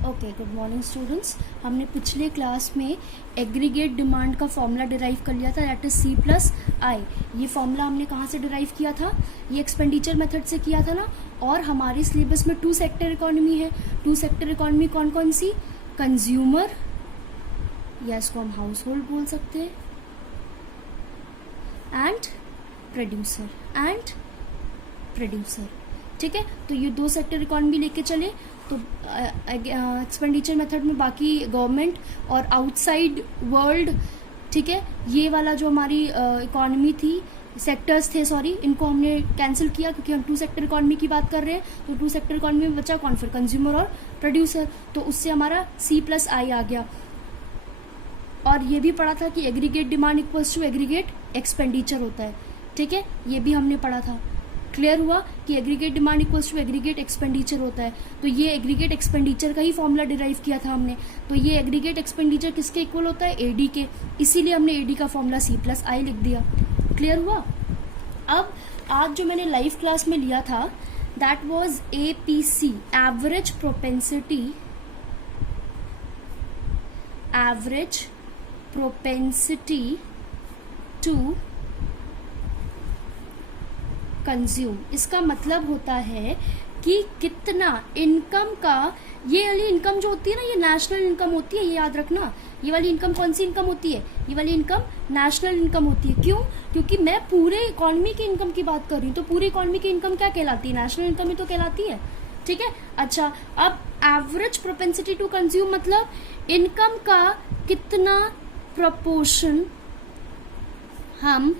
Okay, good morning students. हमने पिछले class में एग्रीगेट डिमांड का फॉर्मूला डिराइव कर लिया था, दैट इज सी प्लस आई। ये फॉर्मूला हमने कहाँ से डिराइव किया था? ये एक्सपेंडिचर मेथड से किया था ना। और हमारे सिलेबस में 2 सेक्टर इकोनॉमी है। 2 सेक्टर इकोनॉमी कौन कौन सी? कंज्यूमर, या इसको हम हाउस होल्ड बोल सकते हैं, एंड प्रोड्यूसर। ठीक है, तो ये 2 सेक्टर इकोनॉमी लेके चले। तो एक्सपेंडिचर मेथड में बाकी गवर्नमेंट और आउटसाइड वर्ल्ड, ठीक है, ये वाला जो हमारी इकोनॉमी थी, सेक्टर्स थे, सॉरी, इनको हमने कैंसिल किया क्योंकि हम 2 सेक्टर इकोनॉमी की बात कर रहे हैं। तो 2 सेक्टर इकोनॉमी में बचा कौन? फिर कंज्यूमर और प्रोड्यूसर। तो उससे हमारा सी प्लस आई आ गया। और ये भी पढ़ा था कि aggregate demand equals to aggregate expenditure होता है। ठीक है, ये भी हमने पढ़ा था। क्लियर हुआ कि aggregate demand equals to aggregate expenditure होता है। तो ये एग्रीगेट एक्सपेंडिचर का ही फॉर्मूला डिराइव किया था हमने। तो ये एग्रीगेट एक्सपेंडिचर किसके इक्वल होता है? एडी के। इसीलिए हमने एडी का फॉर्मूला सी प्लस आई लिख दिया। क्लियर हुआ? अब आज जो मैंने लाइव क्लास में लिया था, that was APC, average propensity to consume. इसका मतलब होता है कि कितना इनकम का, ये वाली इनकम जो होती है ना, ये नेशनल इनकम होती है, ये याद रखना। ये वाली इनकम कौन सी इनकम होती है? ये वाली इनकम नेशनल इनकम होती है। क्यों? क्योंकि मैं पूरे इकोनॉमी की इनकम की बात कर रही हूँ। तो पूरी इकोनॉमी की इनकम क्या कहलाती है? नेशनल इनकम ही तो कहलाती है। ठीक है, अच्छा, अब एवरेज प्रोपेंसिटी टू कंज्यूम मतलब इनकम का कितना प्रपोर्शन हम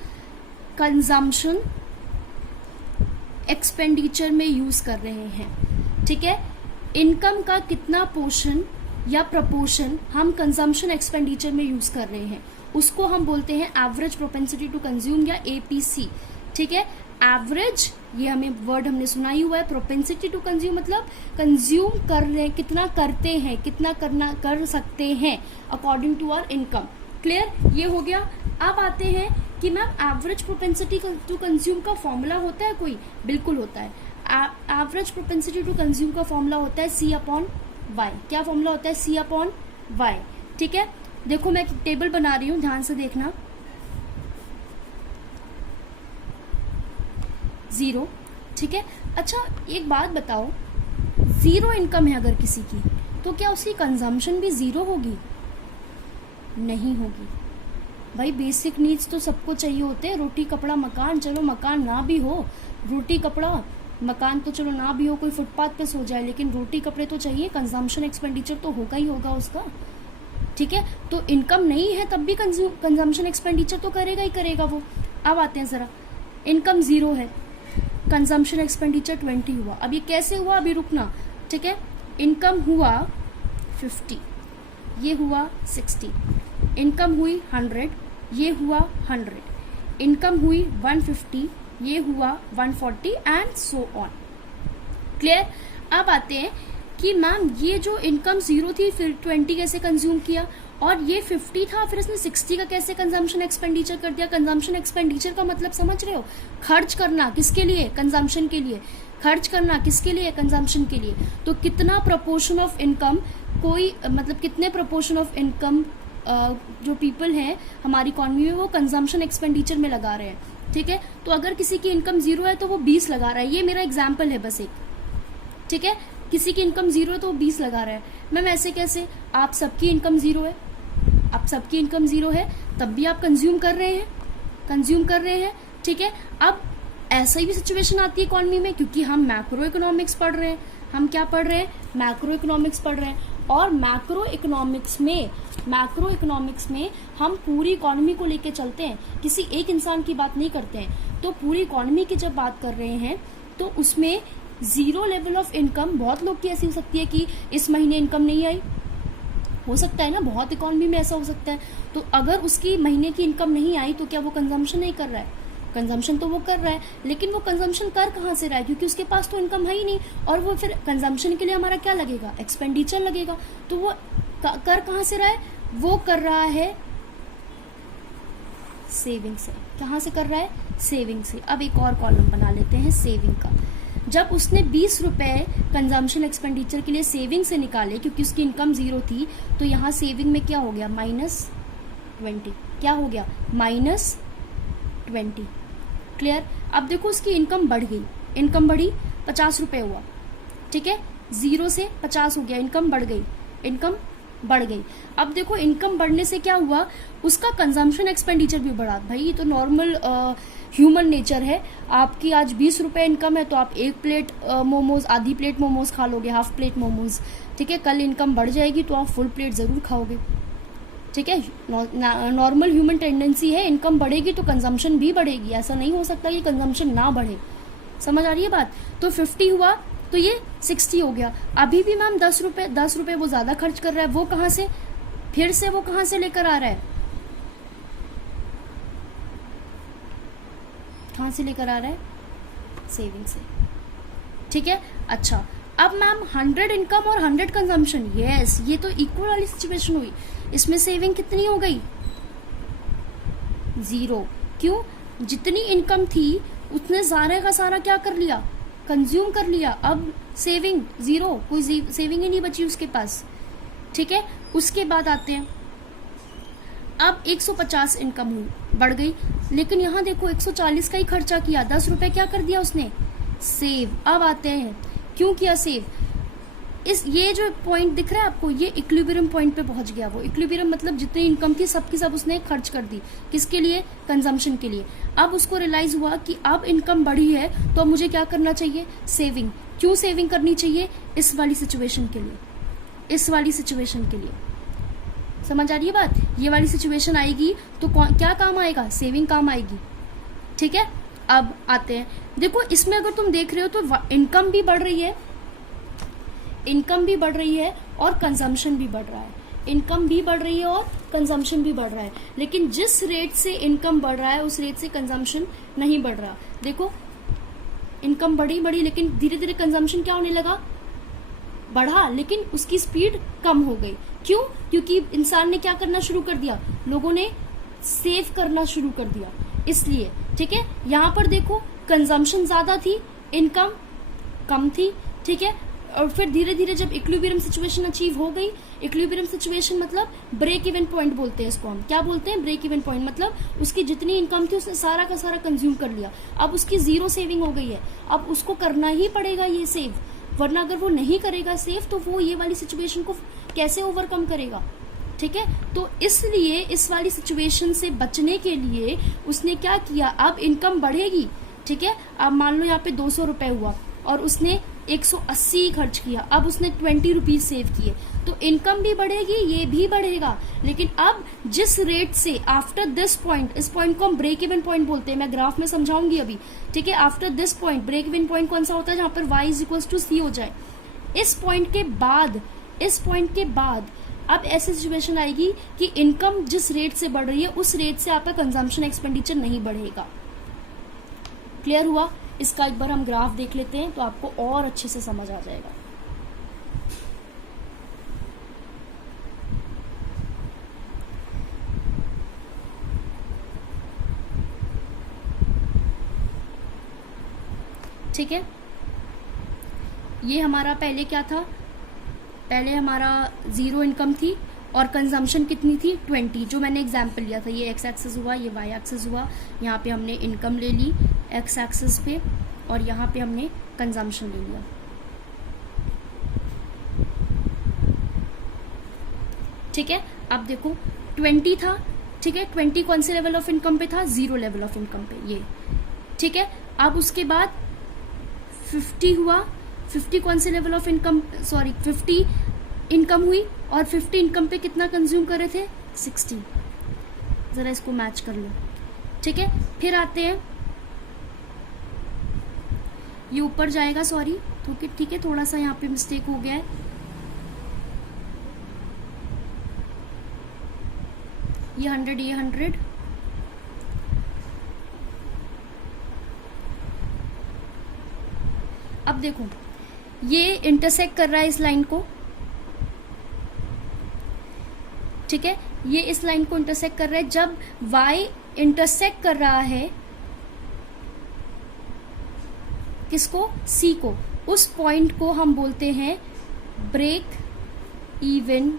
कंजम्पशन एक्सपेंडिचर में यूज कर रहे हैं। ठीक है, इनकम का कितना पोर्शन या प्रपोर्शन हम कंजम्पशन एक्सपेंडिचर में यूज कर रहे हैं, उसको हम बोलते हैं एवरेज प्रोपेंसिटी टू कंज्यूम या एपीसी। ठीक है, एवरेज, ये हमें वर्ड हमने सुना ही हुआ है। प्रोपेंसिटी टू कंज्यूम मतलब कंज्यूम कर रहे हैं, कितना करते हैं, कितना कर सकते हैं according to our income. Clear? ये हो गया। अब आते हैं कि ma'am average propensity to consume का फॉर्मूला होता है कोई? बिल्कुल होता है। एवरेज प्रोपेंसिटी टू कंज्यूम का फॉर्मूला होता है सी अपॉन वाई। क्या फॉर्मूला होता है? C upon Y. ठीक है, देखो मैं एक टेबल बना रही हूं, ध्यान से देखना। 0, ठीक है। अच्छा, एक बात बताओ, 0 इनकम है अगर किसी की, तो क्या उसकी कंजम्पशन भी 0 होगी? नहीं होगी भाई। बेसिक नीड्स तो सबको चाहिए होते हैं, रोटी कपड़ा मकान। चलो मकान ना भी हो, रोटी कपड़ा मकान तो चलो ना भी हो, कोई फुटपाथ पे सो जाए, लेकिन रोटी कपड़े तो चाहिए। कंजम्पशन एक्सपेंडिचर तो होगा ही होगा उसका। ठीक है, तो इनकम नहीं है तब भी कंजम्पशन एक्सपेंडिचर तो करेगा ही करेगा वो। अब आते हैं जरा, इनकम 0 है, कंजम्पशन एक्सपेंडिचर 20 हुआ। अब ये कैसे हुआ? अभी रुकना। ठीक है, इनकम हुआ 50, ये हुआ 60, इनकम हुई 100, ये हुआ 100, इनकम हुई 150, ये हुआ 140 एंड सो ऑन। क्लियर? अब आते हैं कि मैम ये जो इनकम 0 थी, फिर 20 कैसे कंज्यूम किया, और ये 50 था, फिर इसने 60 का कैसे कंजम्पशन एक्सपेंडिचर कर दिया? कंजम्पशन एक्सपेंडिचर का मतलब समझ रहे हो? खर्च करना किसके लिए? कंजम्पशन के लिए। खर्च करना किसके लिए? कंजम्पशन के लिए। तो कितना प्रपोर्शन ऑफ इनकम, कोई मतलब कितने प्रपोर्शन ऑफ इनकम जो पीपल हैं हमारी इकोनॉमी में, वो कंजम्पशन एक्सपेंडिचर में लगा रहे हैं। ठीक है, तो अगर किसी की इनकम 0 है तो वो 20 लगा रहा है। ये मेरा एग्जाम्पल है बस एक। ठीक है, किसी की इनकम 0 है तो वो 20 लगा रहा है। मैम ऐसे कैसे? आप सबकी इनकम 0 है, आप सबकी इनकम 0 है, तब भी आप कंज्यूम कर रहे हैं। ठीक है, अब ऐसा ही भी सिचुएशन आती है इकोनॉमी में, क्योंकि हम मैक्रो इकोनॉमिक्स पढ़ रहे हैं। हम क्या पढ़ रहे हैं? मैक्रो इकोनॉमिक्स पढ़ रहे हैं। और मैक्रो इकोनॉमिक्स में हम पूरी इकोनॉमी को लेके चलते हैं, किसी एक इंसान की बात नहीं करते हैं। तो पूरी इकोनॉमी की जब बात कर रहे हैं तो उसमें 0 लेवल ऑफ इनकम, बहुत लोग की ऐसी हो सकती है कि इस महीने इनकम नहीं आई, हो सकता है ना, बहुत इकोनॉमी में ऐसा हो सकता है। तो अगर उसकी महीने की इनकम नहीं आई तो क्या वो कंजम्पशन नहीं कर रहा है? कंजम्पशन तो वो कर रहा है, लेकिन वो कंजम्पशन कर कहाँ से रहा है? क्योंकि उसके पास तो इनकम है ही नहीं। और वो फिर कंजम्पशन के लिए हमारा क्या लगेगा? एक्सपेंडिचर लगेगा। तो वो कर कहाँ से रहा है? वो कर रहा है सेविंग से। कहाँ से कर रहा है? सेविंग से। अब एक और कॉलम बना लेते हैं सेविंग का। जब उसने 20 रुपए कंजम्पशन एक्सपेंडिचर के लिए सेविंग से निकाले, क्योंकि उसकी इनकम 0 थी, तो यहाँ सेविंग में क्या हो गया, -20। क्या हो गया, -20। क्लियर। अब देखो उसकी इनकम बढ़ गई, इनकम बढ़ी, 50 रुपए हुआ, ठीक है, 0 से 50 हो गया, इनकम बढ़ गई, इनकम बढ़ गई। अब देखो इनकम बढ़ने से क्या हुआ, उसका कंजम्पशन एक्सपेंडिचर भी बढ़ा। भाई ये तो नॉर्मल ह्यूमन नेचर है। आपकी आज 20 रुपए इनकम है तो आप 1 प्लेट मोमोज, आधी प्लेट मोमोज खा लोगे, हाफ प्लेट मोमोज, ठीक है। कल इनकम बढ़ जाएगी तो आप फुल प्लेट जरूर खाओगे, ठीक है। नॉर्मल ह्यूमन टेंडेंसी है, इनकम बढ़ेगी तो कंजम्पशन भी बढ़ेगी, ऐसा नहीं हो सकता कि कंजम्पशन ना बढ़े। समझ आ रही है बात। तो 50 हुआ तो ये 60 हो गया। अभी भी मैम 10 रुपए वो ज्यादा खर्च कर रहा है, वो कहां से, फिर से वो कहां से लेकर आ रहा है, कहां से लेकर आ रहा है, सेविंग से, ठीक है। अच्छा अब मैम 100 इनकम और 100 कंजम्पशन, यस ये तो इक्वल वाली सिचुएशन हुई। इसमें सेविंग कितनी हो गई, 0। क्यों, जितनी इनकम थी उसने सारे का सारा क्या कर लिया, कंज्यूम कर लिया। अब सेविंग 0, कोई सेविंग ही नहीं बची उसके पास, ठीक है। उसके बाद आते हैं, अब 150 इनकम हुई, बढ़ गई, लेकिन यहां देखो 140 का ही खर्चा किया, 10 रुपए क्या कर दिया उसने, सेव। अब आते हैं क्यों किया सेव, ये जो पॉइंट दिख रहा है आपको, ये इक्विलिब्रियम पॉइंट पे पहुंच गया। वो इक्विलिब्रियम मतलब जितनी इनकम थी सबकी सब उसने खर्च कर दी, किसके लिए, कंजम्पशन के लिए। अब उसको रियलाइज हुआ कि अब इनकम बढ़ी है तो अब मुझे क्या करना चाहिए, सेविंग। क्यों सेविंग करनी चाहिए, इस वाली सिचुएशन के लिए, इस वाली सिचुएशन के लिए। समझ आ रही है बात। ये वाली सिचुएशन आएगी तो क्या काम आएगा, सेविंग काम आएगी, ठीक है। अब आते हैं, देखो इसमें अगर तुम देख रहे हो तो इनकम भी बढ़ रही है, इनकम भी बढ़ रही है और कंजम्पशन भी बढ़ रहा है, इनकम भी बढ़ रही है और कंजम्पशन भी बढ़ रहा है। लेकिन जिस रेट से इनकम बढ़ रहा है उस रेट से कंजम्पशन नहीं बढ़ रहा। देखो इनकम बढ़ी लेकिन धीरे धीरे कंजम्पशन क्या होने लगा, बढ़ा, लेकिन उसकी स्पीड कम हो गई। क्यों, क्योंकि इंसान ने क्या करना शुरू कर दिया, लोगों ने सेव करना शुरू कर दिया, इसलिए, ठीक है। यहां पर देखो कंजम्पशन ज्यादा थी, इनकम कम थी, ठीक है। और फिर धीरे धीरे जब इक्विलिब्रियम सिचुएशन अचीव हो गई, इक्विलिब्रियम सिचुएशन मतलब ब्रेक इवन पॉइंट बोलते हैं इसको हम, क्या बोलते हैं, ब्रेक इवन पॉइंट। मतलब उसकी जितनी इनकम थी उसने सारा का सारा कंज्यूम कर लिया, अब उसकी 0 सेविंग हो गई है। अब उसको करना ही पड़ेगा ये सेव, वरना अगर वो नहीं करेगा सेव तो वो ये वाली सिचुएशन को कैसे ओवरकम करेगा, ठीक है। तो इसलिए इस वाली सिचुएशन से बचने के लिए उसने क्या किया, अब इनकम बढ़ेगी, ठीक है। अब मान लो यहाँ पे 200 रुपए हुआ और उसने 180 खर्च किया, अब उसने 20 रुपीज सेव किए, तो इनकम भी बढ़ेगी, ये भी बढ़ेगा। लेकिन अब जिस रेट से आफ्टर दिस पॉइंट, इस पॉइंट को हम ब्रेक इवन पॉइंट बोलते हैं, मैं ग्राफ में समझाऊंगी अभी, ठीक है। After this point break even point कौन सा होता है, जहां पर y = c हो जाए। इस पॉइंट के बाद, इस पॉइंट के बाद अब ऐसी सिचुएशन आएगी कि इनकम जिस रेट से बढ़ रही है उस रेट से आपका कंजम्पशन एक्सपेंडिचर नहीं बढ़ेगा। क्लियर हुआ। इसका एक बार हम ग्राफ देख लेते हैं तो आपको और अच्छे से समझ आ जाएगा। ठीक है, ये हमारा पहले क्या था, पहले हमारा 0 इनकम थी और कंजम्पशन कितनी थी, 20, जो मैंने एग्जाम्पल लिया था। ये x एक्सिस हुआ, ये y एक्सिस हुआ, यहाँ पे हमने इनकम ले ली x एक्सिस पे और यहाँ पे हमने कंजम्पशन ले लिया। ठीक है, अब देखो 20 था, ठीक है। 20 कौन से लेवल ऑफ इनकम पे था, 0 लेवल ऑफ इनकम पे, ये, ठीक है। अब उसके बाद 50 हुआ, 50 कौन से level of income, sorry 50 income हुई और 50 इनकम पे कितना कंज्यूम कर रहे थे, 60। जरा इसको मैच कर लो, ठीक है। फिर आते हैं, ये ऊपर जाएगा, सॉरी, ठीक है, थोड़ा सा यहाँ पे मिस्टेक हो गया है। ये 100, ये 100, अब देखो ये इंटरसेक्ट कर रहा है इस लाइन को, ठीक है, ये इस लाइन को इंटरसेक्ट कर रहा है। जब y इंटरसेक्ट कर रहा है किसको? सी को। उस पॉइंट को हम बोलते हैं ब्रेक इवन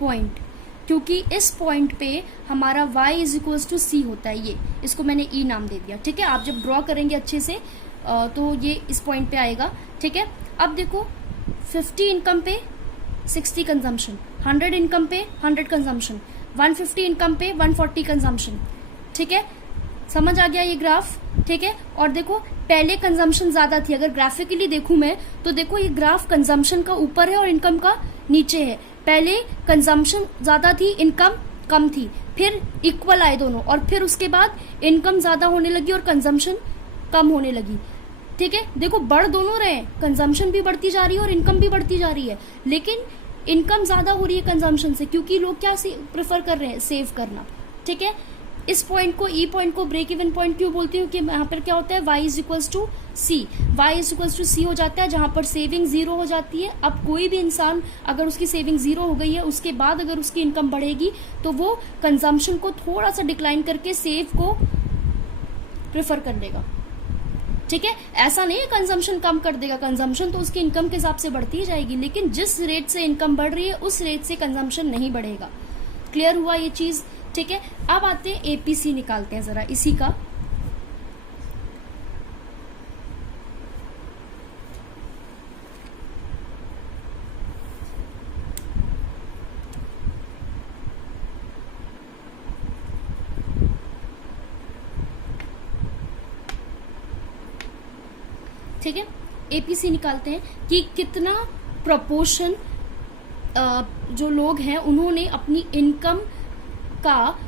पॉइंट, क्योंकि इस पॉइंट पे हमारा y इज इक्वल्स टू सी होता है। ये इसको मैंने ई नाम दे दिया, ठीक है। आप जब ड्रॉ करेंगे अच्छे से तो ये इस पॉइंट पे आएगा, ठीक है। अब देखो 50 इनकम पे 60 कंजम्पशन, 100 इनकम पे 100 कंजम्पशन, 150 इनकम पे 140 कंजम्पशन, ठीक है। समझ आ गया ये ग्राफ, ठीक है। और देखो पहले कंजम्पशन ज्यादा थी, अगर ग्राफिकली देखूं मैं तो देखो ये ग्राफ कंजम्पशन का ऊपर है और इनकम का नीचे है। पहले कंजम्पशन ज्यादा थी, इनकम कम थी, फिर इक्वल आए दोनों, और फिर उसके बाद इनकम ज्यादा होने लगी और कंजम्पशन कम होने लगी, ठीक है। देखो बढ़ दोनों रहे हैं, कंजम्पशन भी बढ़ती जा रही है और इनकम भी बढ़ती जा रही है, लेकिन इनकम ज्यादा हो रही है कंजम्पशन से, क्योंकि लोग क्या प्रेफर कर रहे हैं? सेव करना, ठीक है। इस पॉइंट को, ई पॉइंट को ब्रेक इवन पॉइंट क्यों बोलती हूँ कि यहाँ पर क्या होता है? y is equals to c, y is equals to c हो जाता है, जहां पर सेविंग जीरो हो जाती है। अब कोई भी इंसान अगर उसकी सेविंग जीरो हो गई है, उसके बाद अगर उसकी इनकम बढ़ेगी तो वो कंजम्पशन को थोड़ा सा डिक्लाइन करके सेव को प्रेफर कर देगा, ठीक है। ऐसा नहीं है कंजम्पशन कम कर देगा, कंजम्पशन तो उसकी इनकम के हिसाब से बढ़ती ही जाएगी, लेकिन जिस रेट से इनकम बढ़ रही है उस रेट से कंजम्पशन नहीं बढ़ेगा। क्लियर हुआ ये चीज, ठीक है। अब आते हैं एपीसी निकालते हैं जरा इसी का। ठीक है, एपीसी निकालते हैं कि कितना प्रोपोर्शन जो लोग हैं उन्होंने अपनी इनकम का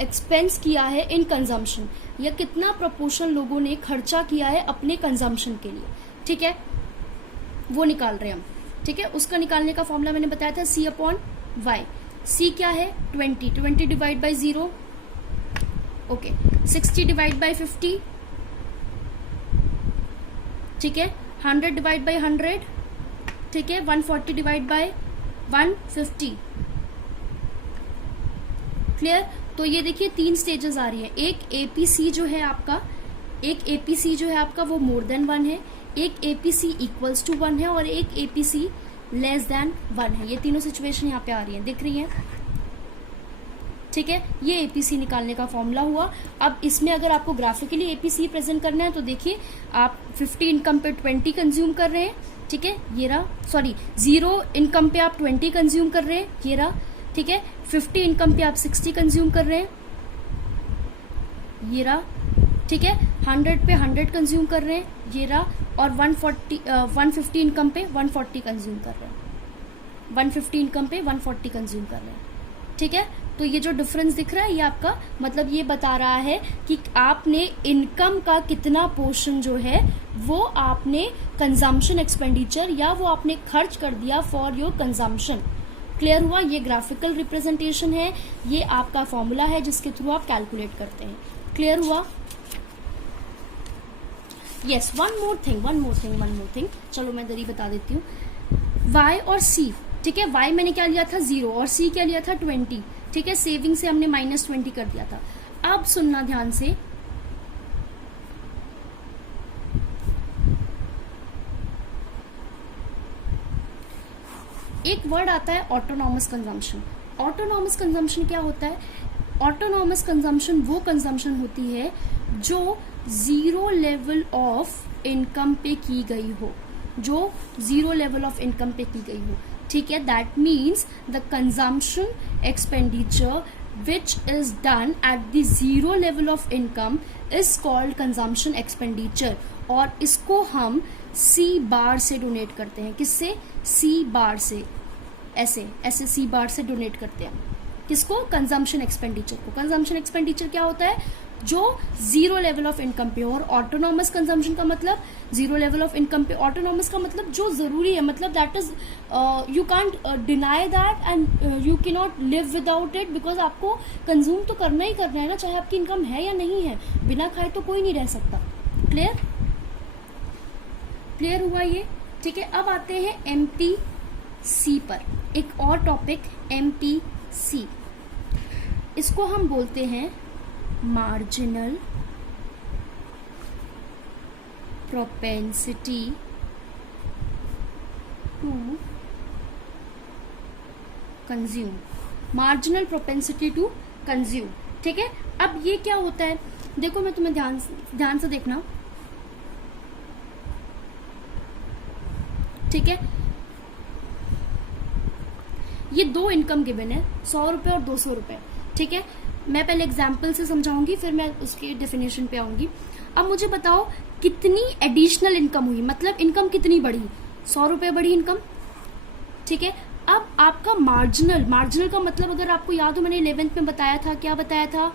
एक्सपेंस किया है इन कंजम्पशन, या कितना प्रोपोर्शन लोगों ने खर्चा किया है अपने कंजम्पशन के लिए, ठीक है। वो निकाल रहे हैं हम, ठीक है। उसका निकालने का फॉर्मूला मैंने बताया था C अपॉन वाई। सी क्या है? 20 divide by 0, okay. 60 divide by 50, ठीक है। 100 डिवाइड बाई 100, ठीक है। 140 डिवाइड बाई 150। क्लियर? तो ये देखिए 3 स्टेजेस आ रही है। एक एपीसी जो है आपका वो मोर देन 1 है, एक एपीसी इक्वल्स टू 1 है, और एक एपीसी लेस देन 1 है। ये तीनों सिचुएशन यहाँ पे आ रही है, दिख रही है, ठीक है। ये एपीसी निकालने का फॉर्मूला हुआ। अब इसमें अगर आपको ग्राफिकली एपीसी प्रेजेंट करना है तो देखिए आप 50 इनकम पे 20 कंज्यूम कर रहे हैं, ठीक है, ये रहा। सॉरी, 0 इनकम पे आप 20 कंज्यूम कर रहे हैं, ये रहा, ठीक है। 50 इनकम पे आप 60 कंज्यूम कर रहे हैं, ये रहा, ठीक है। 100 पे 100 कंज्यूम कर रहे हैं, ये रहा, और 150 इनकम पे 140 कंज्यूम कर रहे हैं, 150 इनकम पे 140 कंज्यूम कर रहे हैं, ठीक है। तो ये जो डिफरेंस दिख रहा है ये आपका मतलब ये बता रहा है कि आपने इनकम का कितना पोर्शन जो है वो आपने कंजम्पशन एक्सपेंडिचर या वो आपने खर्च कर दिया फॉर योर कंजम्पशन। क्लियर हुआ? ये ग्राफिकल रिप्रेजेंटेशन है, ये आपका फॉर्मूला है जिसके थ्रू आप कैलकुलेट करते हैं। क्लियर हुआ? यस, वन मोर थिंग, चलो मैं दरी बता देती हूँ। y और c, ठीक है। y मैंने क्या लिया था 0 और c क्या लिया था 20, ठीक है। सेविंग से हमने -20 कर दिया था। अब सुनना ध्यान से, एक वर्ड आता है ऑटोनॉमस कंजम्पशन। ऑटोनॉमस कंजम्पशन क्या होता है? ऑटोनॉमस कंजम्पशन वो कंजम्पशन होती है जो 0 लेवल ऑफ इनकम पे की गई हो, जो 0 लेवल ऑफ इनकम पे की गई हो, ठीक है। That means the consumption expenditure which is done at the 0 level of income is called consumption expenditure, और इसको हम C बार से डोनेट करते हैं। किससे? C बार से, ऐसे C बार से डोनेट करते हैं। किसको? कंजम्पशन एक्सपेंडिचर को। कंजम्पशन एक्सपेंडिचर क्या होता है? जो 0 लेवल ऑफ इनकम पे हो। और ऑटोनॉमस कंजम्पशन का मतलब 0 लेवल ऑफ इनकम पे, ऑटोनॉमस का मतलब जो जरूरी है, मतलब that is you can't deny that and you can not live without it, because आपको कंज्यूम तो करना ही करना है ना, चाहे आपकी इनकम है या नहीं है। बिना खाए तो कोई नहीं रह सकता। क्लियर? क्लियर हुआ ये? ठीक है। अब आते हैं MPC पर, एक और टॉपिक MPC। इसको हम बोलते हैं marginal propensity to consume, marginal propensity to consume. ठीक है, अब ये क्या होता है, देखो मैं तुम्हें ध्यान से देखना। ठीक है, ये दो इनकम गिवन है, 100 रुपए और 200 रुपए। ठीक है, मैं पहले एग्जाम्पल से समझाऊंगी, फिर मैं उसके डेफिनेशन पे आऊंगी। अब मुझे बताओ कितनी एडिशनल इनकम हुई, मतलब इनकम कितनी बढ़ी, 100 रुपए बढ़ी इनकम। ठीक है, अब आपका मार्जिनल का मतलब, अगर आपको याद हो मैंने 11th में बताया था, क्या बताया था,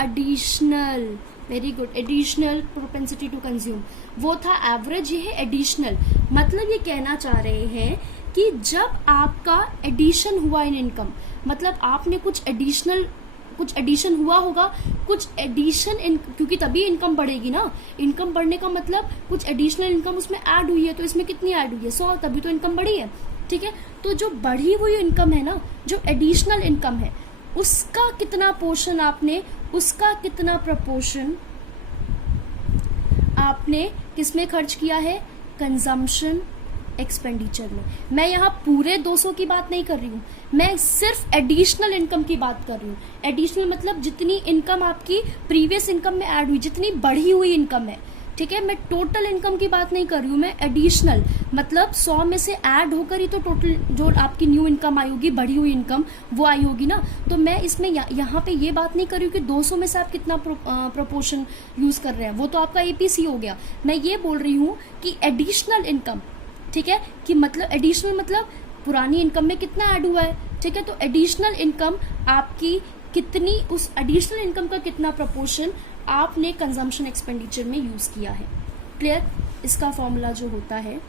additional, very good, additional propensity to consume, वो था एवरेज, ये है एडिशनल। मतलब ये कहना चाह रहे हैं कि जब आपका एडिशन हुआ इन इनकम, मतलब आपने कुछ एडिशन हुआ होगा, कुछ एडिशन क्योंकि तभी इनकम बढ़ेगी ना, इनकम बढ़ने का मतलब कुछ एडिशनल इनकम उसमें ऐड हुई है, तो इसमें कितनी ऐड हुई है, 100, तभी तो इनकम बढ़ी है। ठीक है, तो जो बढ़ी हुई इनकम है ना, जो एडिशनल इनकम है, उसका कितना पोर्शन आपने, उसका कितना प्रपोर्शन आपने किसमें खर्च किया है, कंजम्पशन एक्सपेंडिचर में। मैं यहाँ पूरे 200 की बात नहीं कर रही हूँ, मैं सिर्फ एडिशनल इनकम की बात कर रही हूँ। एडिशनल मतलब जितनी इनकम आपकी प्रीवियस इनकम में ऐड हुई, जितनी बढ़ी हुई इनकम है। ठीक है, मैं टोटल इनकम की बात नहीं कर रही हूँ, मैं एडिशनल मतलब 100 में से ऐड होकर ही तो टोटल जो आपकी न्यू इनकम आई होगी, बढ़ी हुई इनकम वो आई होगी ना। तो मैं इसमें यहाँ पे ये बात नहीं कर रही हूँ कि 200 में से आप कितना प्रोपोर्शन यूज कर रहे हैं, वो तो आपका एपीसी हो गया। मैं ये बोल रही हूँ कि एडिशनल इनकम, ठीक है, कि मतलब एडिशनल मतलब पुरानी इनकम में कितना ऐड हुआ है। ठीक है, तो एडिशनल इनकम आपकी कितनी, उस एडिशनल इनकम का कितना प्रपोर्शन आपने कंजम्पशन एक्सपेंडिचर में यूज किया है। क्लियर, इसका फॉर्मूला जो होता है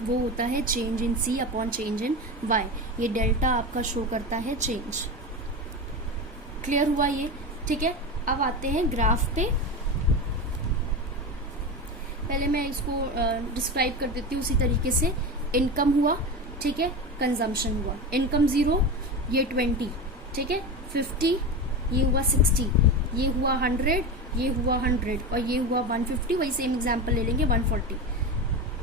वो होता है change in C upon change in Y. ये डेल्टा आपका शो करता है चेंज। क्लियर हुआ ये। ठीक है, अब आते हैं ग्राफ पे। पहले मैं इसको डिस्क्राइब कर देती हूँ उसी तरीके से। इनकम हुआ, ठीक है, कंजम्पशन हुआ। इनकम 0, ये 20, ठीक है, 50, ये हुआ 60, ये हुआ 100, ये हुआ 100 और ये हुआ 150। वही सेम एग्जांपल ले लेंगे 140।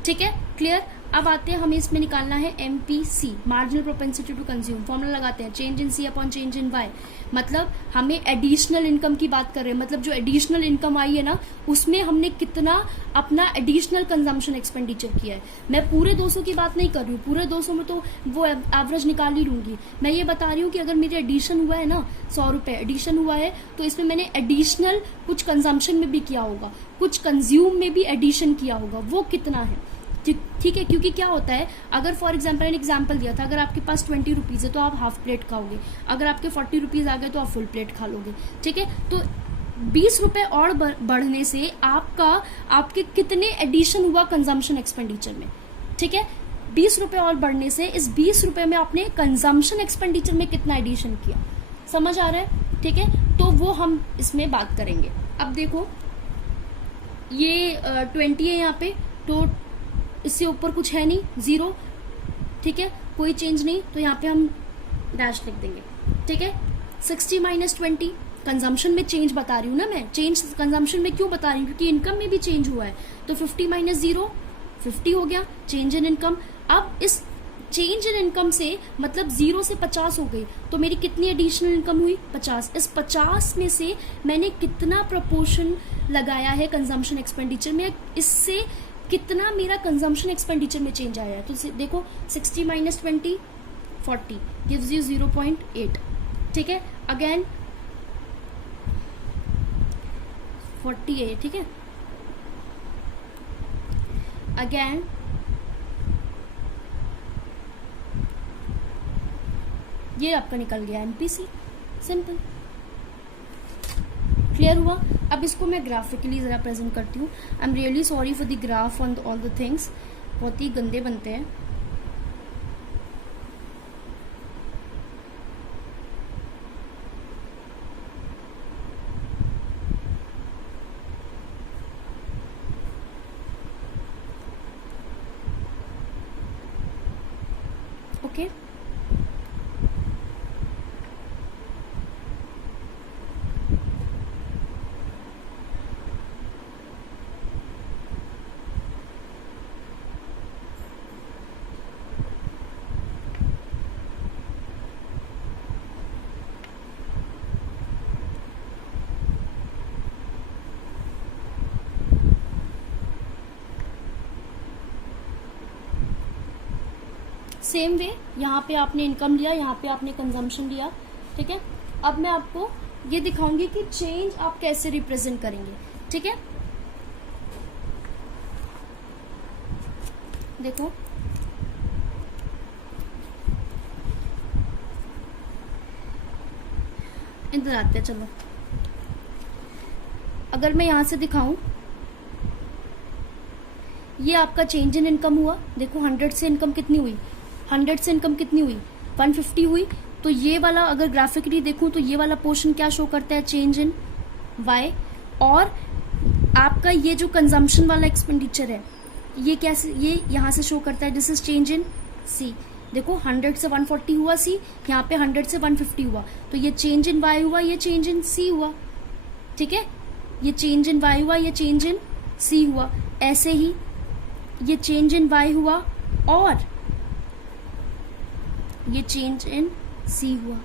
ठीक है, क्लियर। अब आते हैं, हमें इसमें निकालना है MPC, marginal propensity to consume. Formula लगाते हैं change in C upon change in Y. मतलब हमें एडिशनल इनकम की बात कर रहे हैं, मतलब जो एडिशनल इनकम आई है ना, उसमें हमने कितना अपना एडिशनल कंजम्पशन एक्सपेंडिचर किया है। मैं पूरे 200 की बात नहीं कर रही हूँ, पूरे 200 में तो वो एवरेज निकाल ही लूंगी। मैं ये बता रही हूँ कि अगर मेरे एडिशन हुआ है ना, 100 रुपए एडिशन हुआ है, तो इसमें मैंने एडिशनल कुछ कंजम्पशन में भी किया होगा, कुछ कंज्यूम में भी एडिशन किया होगा, वो कितना है। ठीक है, क्योंकि क्या होता है, अगर फॉर एग्जाम्पल मैंने एग्जाम्पल दिया था, अगर आपके पास 20 रुपीज है तो आप हाफ प्लेट खाओगे, अगर आपके 40 रुपीज आ गए तो आप फुल प्लेट खा लोगे। ठीक है, तो 20 रुपए और बढ़ने से आपके कितने एडिशन हुआ कंजम्पशन एक्सपेंडिचर में। ठीक है, 20 रुपए और बढ़ने से इस 20 रुपए में आपने कंजम्पशन एक्सपेंडिचर में कितना एडिशन किया, समझ आ रहा है। ठीक है, तो वो हम इसमें बात करेंगे। अब देखो ये 20 है यहाँ पे, तो इससे ऊपर कुछ है नहीं, 0। ठीक है, कोई चेंज नहीं, तो यहाँ पे हम डैश लिख देंगे। ठीक है, 60 माइनस 20 कंजम्पशन में चेंज बता रही हूँ ना मैं। चेंज कंजम्पशन में क्यों बता रही हूँ, क्योंकि इनकम में भी चेंज हुआ है। तो 50 माइनस 0 50 हो गया, चेंज इन इनकम। अब इस चेंज इन इनकम से मतलब 0 से 50 हो गई, तो मेरी कितनी एडिशनल इनकम हुई, 50। इस 50 में से मैंने कितना प्रपोर्शन लगाया है कंजम्पशन एक्सपेंडिचर में, इससे कितना मेरा कंजम्पशन एक्सपेंडिचर में चेंज आया है। तो देखो 60 माइनस 20 40 गिव्स यू 0.8। ठीक है, अगेन 48। ठीक है, अगेन ये आपका निकल गया MPC, सिंपल। क्लियर हुआ। अब इसको मैं ग्राफिकली जरा प्रेजेंट करती हूँ। I am really sorry for the graph on all the things, बहुत ही गंदे बनते हैं। ओके, सेम वे यहाँ पे आपने इनकम लिया, यहाँ पे आपने कंजम्पशन लिया, ठीक है। अब मैं आपको ये दिखाऊंगी कि चेंज आप कैसे रिप्रेजेंट करेंगे, ठीक है। देखो इधर आते हैं, चलो अगर मैं यहां से दिखाऊं, ये आपका चेंज इन इनकम हुआ। देखो 100 से इनकम कितनी हुई, 100 से इनकम कितनी हुई, 150 हुई। तो ये वाला अगर ग्राफिकली देखूं तो ये वाला पोर्शन क्या शो करता है, चेंज इन वाई। और आपका ये जो कंजम्पशन वाला एक्सपेंडिचर है ये कैसे, ये यहां से शो करता है, दिस इज चेंज इन सी। देखो 100 से 140 हुआ सी, यहाँ पे 100 से 150 हुआ, तो ये चेंज इन वाई हुआ, ये चेंज इन सी हुआ, ठीक है। ये चेंज इन वाई हुआ, ये चेंज इन सी हुआ। ऐसे ही ये चेंज इन वाई हुआ और ये चेंज इन सी हुआ,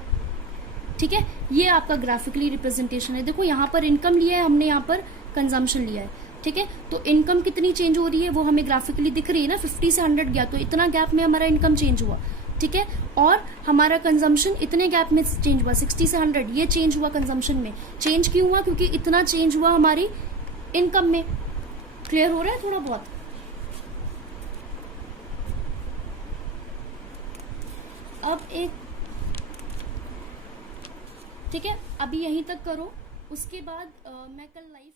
ठीक है। ये आपका ग्राफिकली रिप्रेजेंटेशन है। देखो यहाँ पर इनकम लिया है हमने, यहाँ पर कंजम्पशन लिया है, ठीक है। तो इनकम कितनी चेंज हो रही है वो हमें ग्राफिकली दिख रही है ना, 50 से 100 गया तो इतना गैप में हमारा इनकम चेंज हुआ, ठीक है। और हमारा कंजम्पशन इतने गैप में चेंज हुआ, 60 से 100 ये चेंज हुआ कंजम्पशन में। चेंज क्यों हुआ, क्योंकि इतना चेंज हुआ हमारी इनकम में। क्लियर हो रहा है थोड़ा बहुत। अब एक, ठीक है, अभी यहीं तक करो, उसके बाद मैं कल लाइव